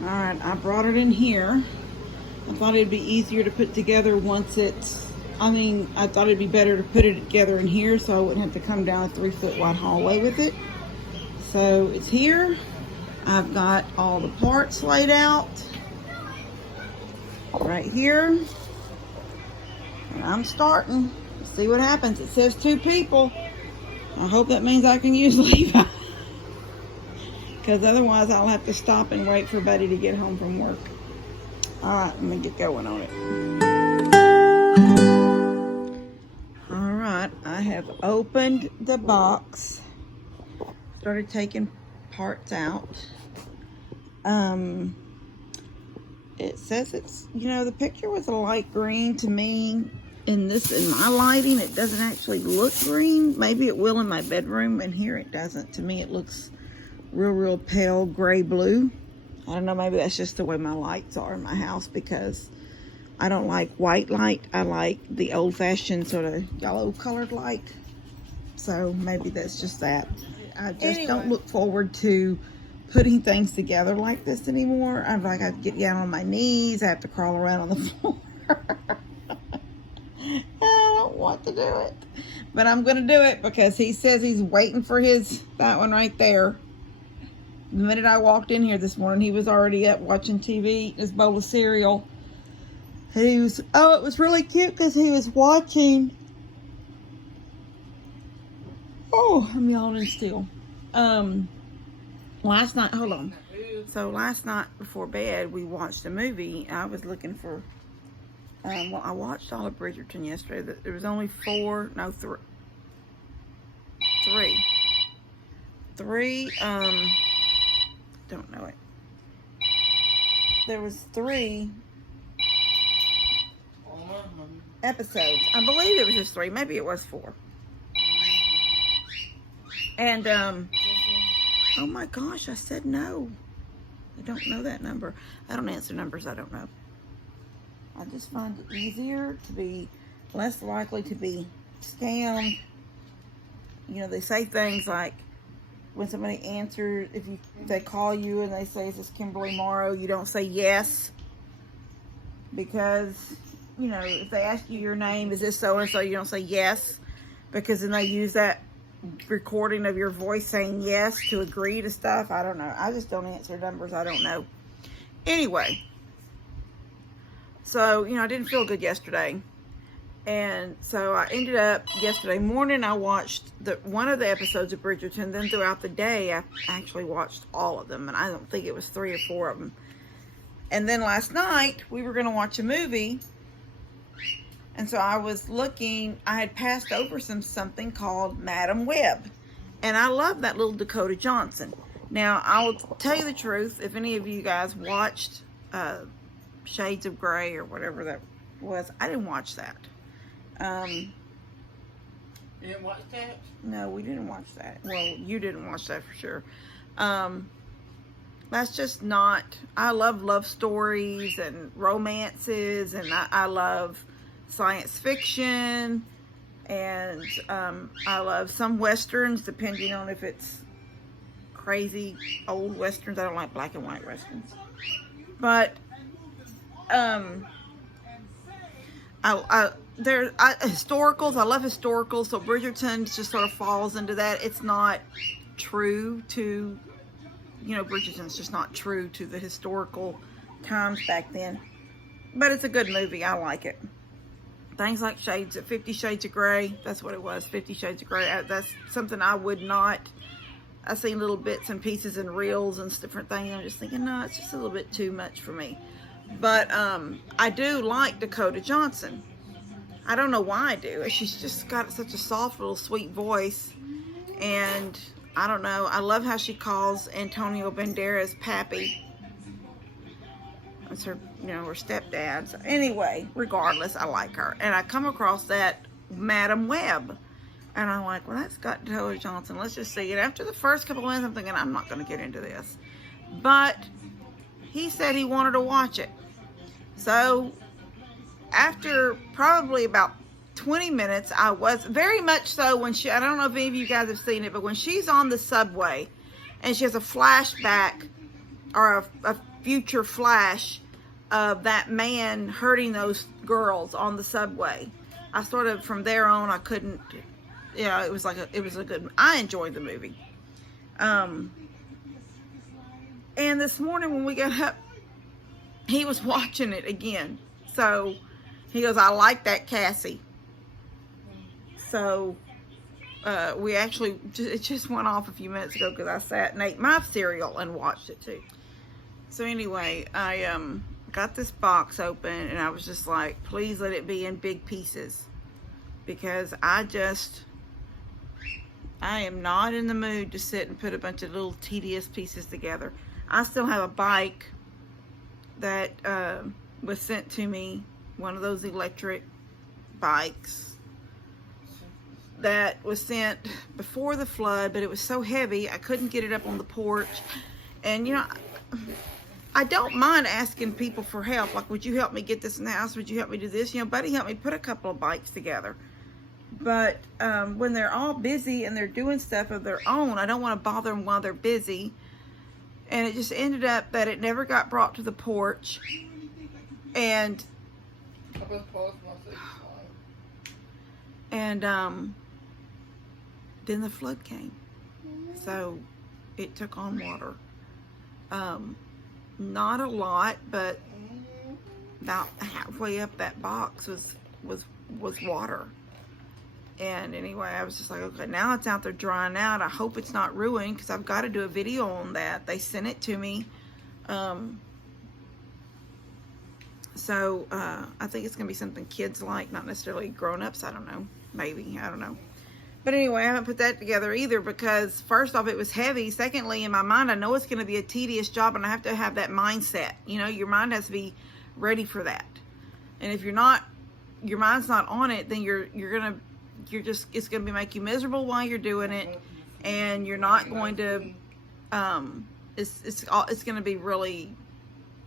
All right, I brought it in here. I thought it'd be easier to put together once it's, I thought it'd be better to put it together in here so I wouldn't have to come down a 3-foot wide hallway with it. So it's here. I've got all the parts laid out right here. And I'm starting. Let's see what happens. It says 2 people. I hope that means I can use Levi. Because otherwise I'll have to stop and wait for Buddy to get home from work. Alright, let me get going on it. Alright, I have opened the box. Started taking parts out. It says it's, the picture was a light green to me. In my lighting, it doesn't actually look green. Maybe it will in my bedroom, and here it doesn't. To me, it looks real pale gray blue. I don't know, maybe that's just the way my lights are in my house, because I don't like white light. I like the old-fashioned sort of yellow colored light. So maybe that's just that. I just don't look forward to putting things together like this anymore. I have to get down on my knees. I have to crawl around on the floor. I don't want to do it, but I'm going to do it because he says he's waiting for that one right there. The minute I walked in here this morning, he was already up watching TV, eating his bowl of cereal. It was really cute because he was watching. Oh, I'm yawning still. Last night, hold on. So last night before bed, we watched a movie. I was looking for, I watched all of Bridgerton yesterday. There was only 3. 3, don't know it. There was 3 episodes. I believe it was just 3. Maybe it was 4. And, oh my gosh, I said no. I don't know that number. I don't answer numbers I don't know. I just find it easier to be less likely to be scammed. They say things like, when somebody answers, if they call you and they say, is this Kimberly Morrow, you don't say yes. Because, if they ask you your name, is this so-and-so, you don't say yes. Because then they use that recording of your voice saying yes to agree to stuff. I don't know. I just don't answer numbers I don't know. Anyway. So, I didn't feel good yesterday. And so I ended up, yesterday morning, I watched one of the episodes of Bridgerton. Then throughout the day, I actually watched all of them. And I don't think it was 3 or 4 of them. And then last night, we were going to watch a movie. And so I was looking, I had passed over something called Madam Web. And I love that little Dakota Johnson. Now, I will tell you the truth, if any of you guys watched Shades of Grey or whatever that was, I didn't watch that. You didn't watch that? No, we didn't watch that. Well, you didn't watch that for sure. That's just not, I love love stories and romances, and I love science fiction, and I love some westerns, depending on if it's crazy old westerns. I don't like black and white westerns, but historicals. I love historicals, so Bridgerton just sort of falls into that. It's not true to, Bridgerton's just not true to the historical times back then, but it's a good movie. I like it. Things like 50 Shades of Grey, that's what it was, 50 Shades of Grey. That's something I would not, I've seen little bits and pieces and reels and different things. I'm just thinking, no, it's just a little bit too much for me. But I do like Dakota Johnson. I don't know why I do. She's just got such a soft little sweet voice. And I don't know, I love how she calls Antonio Banderas Pappy. That's her, her stepdad. So anyway, regardless, I like her. And I come across that Madam Web. And I'm like, well, that's got Dakota Johnson. Let's just see. And after the first couple of minutes, I'm thinking, I'm not going to get into this. But he said he wanted to watch it. So after probably about 20 minutes, I was very much so when I don't know if any of you guys have seen it, but when she's on the subway and she has a flashback or a future flash of that man hurting those girls on the subway. I sort of, from there on, I couldn't, you know, it was a good, I enjoyed the movie. And this morning when we got up, he was watching it again. So he goes, I like that, Cassie. So we actually, it just went off a few minutes ago because I sat and ate my cereal and watched it too. So anyway, I got this box open and I was just like, please let it be in big pieces, because I am not in the mood to sit and put a bunch of little tedious pieces together. I still have a bike that was sent to me, one of those electric bikes that was sent before the flood, but it was so heavy I couldn't get it up on the porch. And you know, I don't mind asking people for help, like, would you help me get this in the house, would you help me do this, you know, Buddy helped me put a couple of bikes together. But when they're all busy and they're doing stuff of their own, I don't want to bother them while they're busy. And it just ended up that it never got brought to the porch. And then the flood came. So it took on water. Not a lot, but about halfway up that box was water. And anyway, I was just like, okay, now it's out there drying out. I hope it's not ruined, because I've got to do a video on that. They sent it to me. So I think it's going to be something kids like, not necessarily grown-ups. I don't know. Maybe. I don't know. But anyway, I haven't put that together either, because first off, it was heavy. Secondly, in my mind, I know it's going to be a tedious job, and I have to have that mindset. You know, your mind has to be ready for that. And if you're not, your mind's not on it, then it's going to make you miserable while you're doing it, and you're not going to, it's going to be really,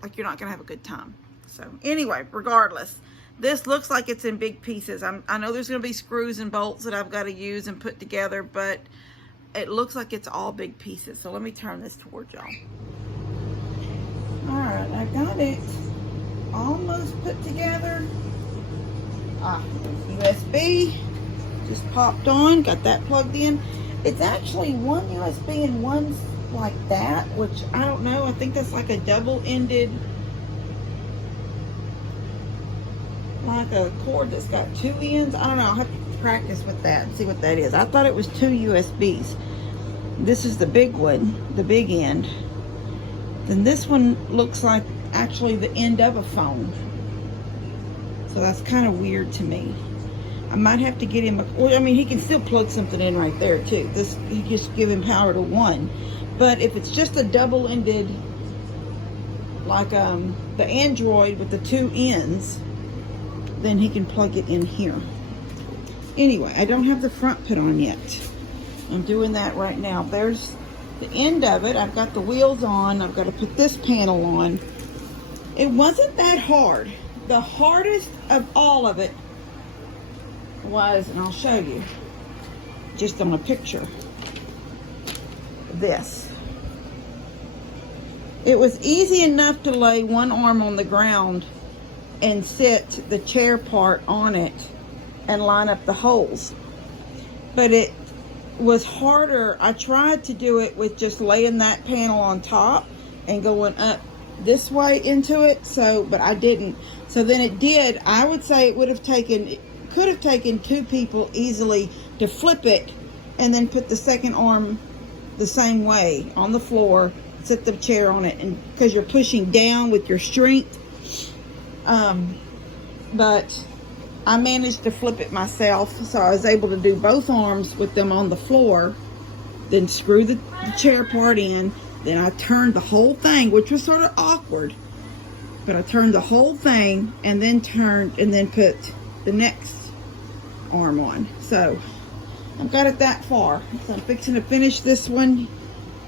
like, you're not going to have a good time. So anyway, regardless, this looks like it's in big pieces. I know there's going to be screws and bolts that I've got to use and put together, but it looks like it's all big pieces. So let me turn this towards y'all. All right, I got it almost put together. USB just popped on, got that plugged in. It's actually one USB and one's like that, which I don't know. I think that's like a double-ended, like a cord that's got two ends. I don't know. I'll have to practice with that and see what that is. I thought it was two USBs. This is the big one, the big end. Then this one looks like actually the end of a phone. So that's kind of weird to me. I might have to get him well, I mean, he can still plug something in right there too. You just give him power to one. But if it's just a double-ended, like the Android with the two ends, then he can plug it in here. Anyway, I don't have the front put on yet. I'm doing that right now. There's the end of it. I've got the wheels on. I've got to put this panel on. It wasn't that hard. The hardest of all of it was, and I'll show you just on a picture, this. It was easy enough to lay one arm on the ground and sit the chair part on it and line up the holes. But it was harder. I tried to do it with just laying that panel on top and going up this way into it, but I didn't. So then it did, I would say it could have taken two people easily to flip it and then put the second arm the same way on the floor, sit the chair on it, and because you're pushing down with your strength. But I managed to flip it myself, so I was able to do both arms with them on the floor, then screw the chair part in. Then I turned the whole thing, which was sort of awkward, but I turned the whole thing and then put the next arm on. So I've got it that far. So I'm fixing to finish this one,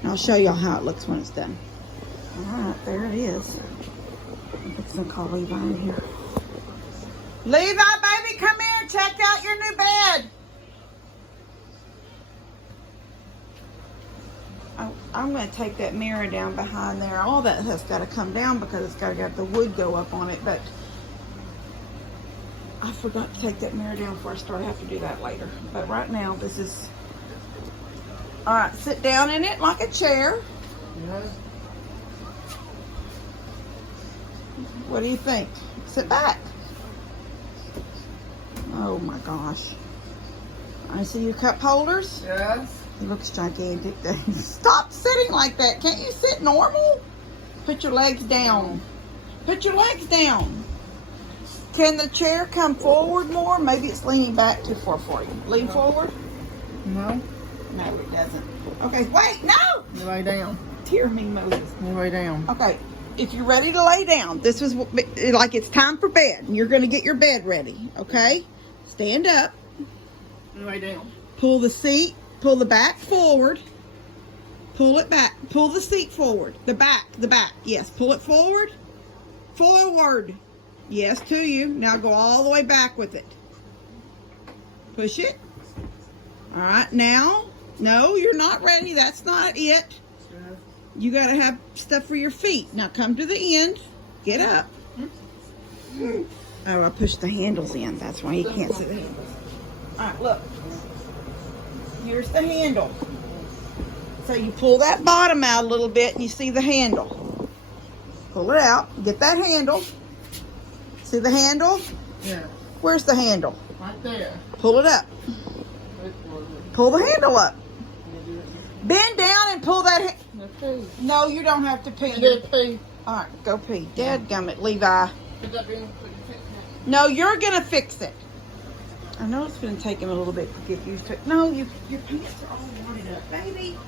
and I'll show y'all how it looks when it's done. All right, there it is. I'm fixing to call Levi in here. Levi, baby, come here. Check out your new bed. Oh. I'm going to take that mirror down behind there. All that has got to come down because it's got to get the wood go up on it. But I forgot to take that mirror down before I start. I have to do that later. But right now, this is... All right, sit down in it like a chair. Yeah. What do you think? Sit back. Oh my gosh. I see your cup holders. Yes. It looks gigantic. Stop sitting like that. Can't you sit normal? Put your legs down. Put your legs down. Can the chair come forward more? Maybe it's leaning back too far for you. Lean forward. No. No, it doesn't. Okay, wait, no! You lay down. Dear me, Moses. You lay down. Okay, if you're ready to lay down, this is like it's time for bed. You're going to get your bed ready, okay? Stand up. You lay down. Pull the seat, pull the back forward. Pull it back. Pull the seat forward. The back. Yes, pull it forward. Forward. Yes, to you. Now go all the way back with it. Push it. All right, now. No, you're not ready. That's not it. You got to have stuff for your feet. Now come to the end. Get up. Oh, I pushed the handles in. That's why you can't see the handles. All right, look. Here's the handle. So you pull that bottom out a little bit and you see the handle. Pull it out. Get that handle. See the handle? Yeah. Where's the handle? Right there. Pull it up. Pull the handle up. Bend down and pull that. No, you don't have to pee. Pee. All right, go pee. Dadgummit, Levi. No, you're going to fix it. I know it's going to take him a little bit to get used to it. No, your pants are all wadded up, baby.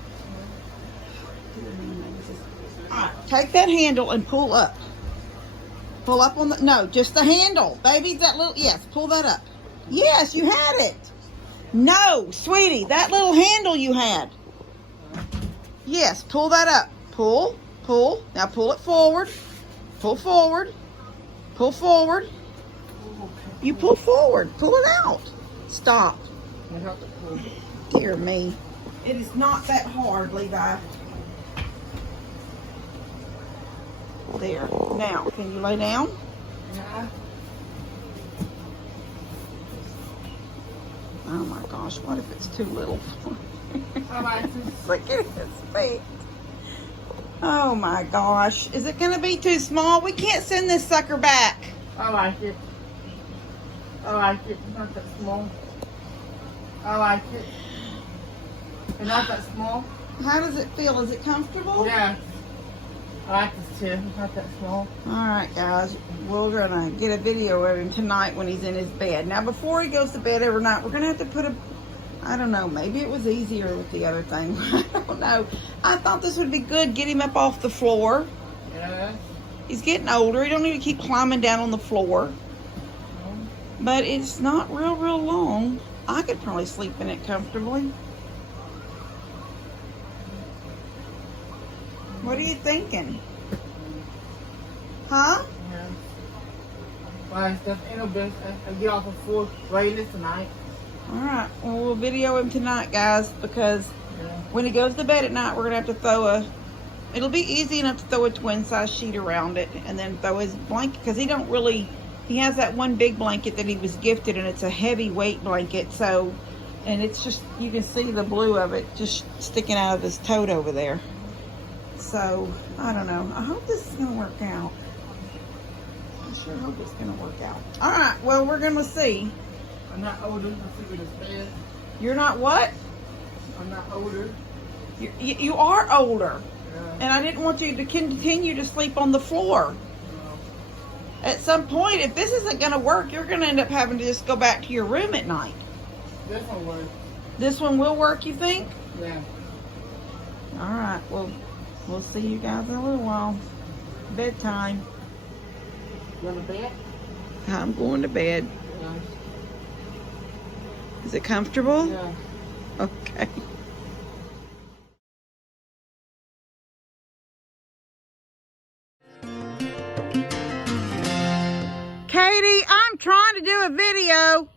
All right, take that handle and pull up. Pull up on the, no, just the handle. Baby, that little, yes, pull that up. Yes, you had it. No, sweetie, that little handle you had. Yes, pull that up. Pull, pull. Now pull it forward. Pull forward. Pull forward. You pull forward. Pull it out. Stop. Dear me. It is not that hard, Levi. There. Now, can you lay down? Yeah. Oh my gosh, what if it's too little? I like this. Look at his feet. Oh my gosh. Is it going to be too small? We can't send this sucker back. I like it. I like it. It's not that small. I like it. It's not that small. How does it feel? Is it comfortable? Yeah. I like this too. It's not that small. Alright guys, we're going to get a video of him tonight when he's in his bed. Now before he goes to bed every night, we're going to have to put a, I don't know, maybe it was easier with the other thing. I don't know. I thought this would be good. Get him up off the floor. Yeah. He's getting older. He don't need to keep climbing down on the floor. But it's not real long. I could probably sleep in it comfortably. What are you thinking? Huh? Yeah. Well, stuff ain't no business. I get off the floor ready tonight. Alright, well we'll video him tonight guys because when he goes to bed at night we're going to have to throw a, it'll be easy enough to throw a twin size sheet around it and then throw his blanket because he don't really, he has that one big blanket that he was gifted and it's a heavy weight blanket, so, and it's just, you can see the blue of it just sticking out of his tote over there. So, I don't know. I hope this is going to work out. I sure hope it's going to work out. Alright, well we're going to see. I'm not older. I sleep in this bed. You're not what? I'm not older. You are older. Yeah. And I didn't want you to continue to sleep on the floor. At some point, if this isn't going to work, you're going to end up having to just go back to your room at night. This one works. This one will work, you think? Yeah. Alright, well, we'll see you guys in a little while. Bedtime. You want to bed? I'm going to bed. Yeah. Is it comfortable? Yeah. Okay. Katie, I'm trying to do a video.